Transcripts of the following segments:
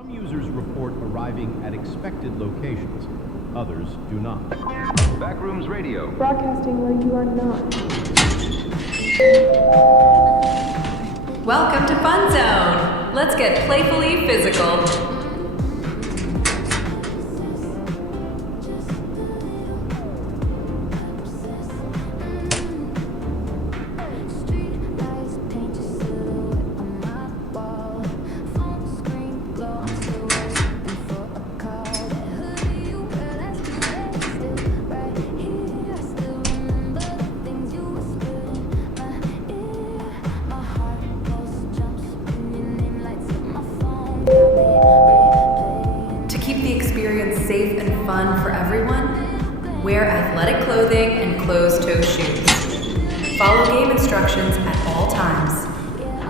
Some users report arriving at expected locations. Others do not. Backrooms Radio. Broadcasting where you are not. Welcome to Fun Zone. Let's get playfully physical. Safe and fun for everyone, wear athletic clothing and closed-toe shoes. Follow game instructions at all times.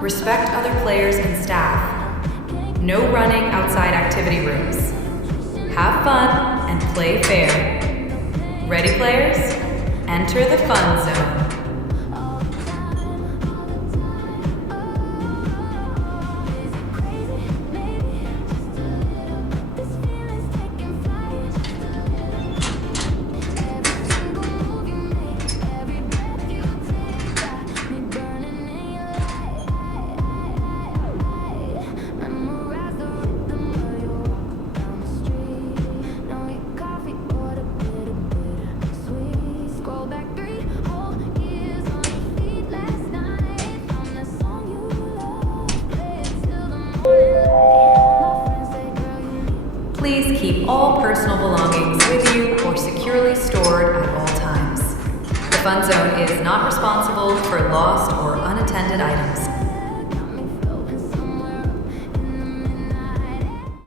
Respect other players and staff. No running outside activity rooms. Have fun and play fair. Ready, players? Enter the Fun Zone. Please keep all personal belongings with you or securely stored at all times. The Fun Zone is not responsible for lost or unattended items.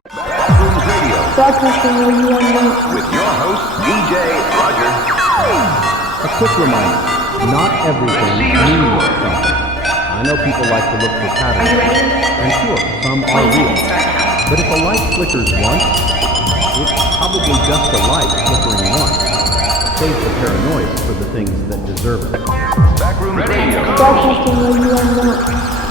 Backrooms Radio. Broadcasting where you are not. With your host, DJ Roger. A quick reminder, not everything means something. I know people like to look for patterns. Are you ready? And sure, some are 20 real. seconds start now. But if a light flickers once, it's probably just a light flickering once. Save the paranoia for the things that deserve it. Backrooms Radio. Broadcasting where you are not.